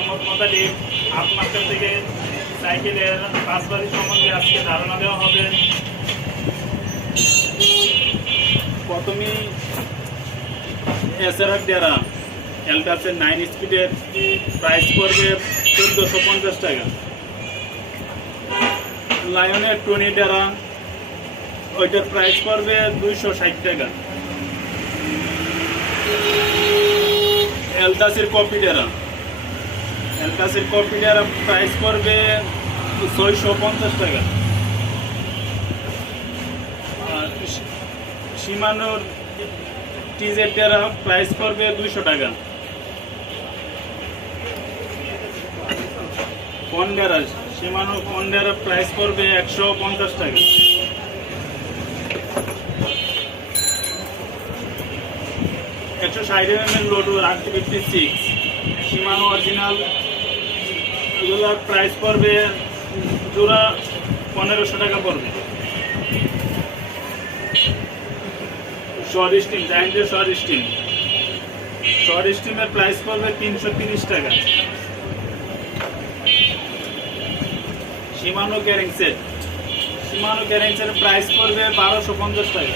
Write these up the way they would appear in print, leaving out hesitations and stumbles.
মোহাম্মদ মোতালিব। আপনাদের থেকে সাইকেলের কাজবাজি সম্বন্ধে আজকে ধারণা দেওয়া হবে। প্রথমেই এসআরআর ডেরা এলটাসের 9 স্পিডের প্রাইস পড়বে 1450 টাকা। লায়নের 20 ডেরা ওইটার প্রাইস পড়বে 260 টাকা। এলটাসের কপি ডেরা প্রাইস পড়বে 650 টাকা। আর শিমানোর টিজেড ডেরা প্রাইস পড়বে 200 টাকা। কন্ডেরা শিমানো কন্ডেরা প্রাইস পড়বে 150 টাকা। লোডু RT56 শিমানো অরিজিনাল, এগুলোর প্রাইস পড়বে জোড়া 1500 টাকা পড়বে। শর্ট স্টিম জায়েন্টের শর্ট স্টিমের প্রাইস পড়বে 330 টাকা। শিমানো ক্যারিং সেটের প্রাইস পড়বে 1250 টাকা।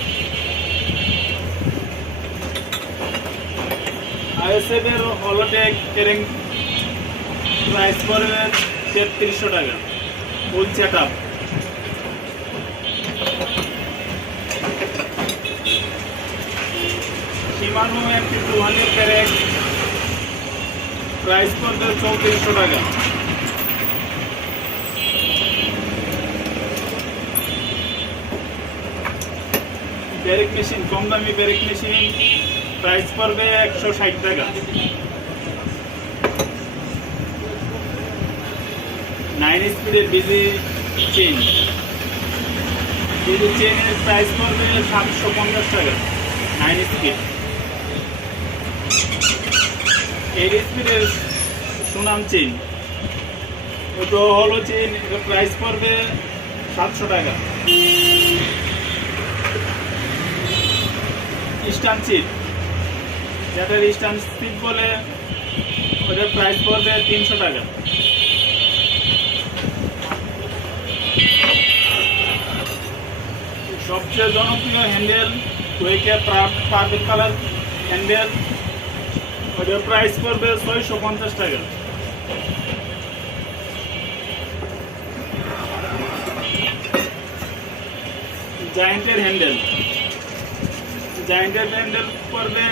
ISF এর হলোটেক ক্যারিং প্রাইস পড়বে 3300 টাকা ফুল সেটআপ। শিমানো একটি 200 ক্যারেট প্রাইস পড়বে 3400 টাকা। ব্রেক মেশিন কম দামি ব্রেক মেশিন প্রাইস পড়বে 160 টাকা। 9 স্পিডের বিজি চেনের প্রাইস পড়বে 750 টাকা 9 স্পিড। 8 স্পিডের সুনাম চেন, ওটা হলো চেন, এটার প্রাইস পড়বে 700 টাকা। স্টান সিট, যেটার স্টান সিট বলে, ওটার প্রাইস পড়বে 300 টাকা। সবচেয়ে জনপ্রিয় হ্যান্ডেল কুইকের পার্পল কালার হ্যান্ডেল, ওটার প্রাইস পড়বে 650 টাকা। জায়েন্টের হ্যান্ডেল পড়বে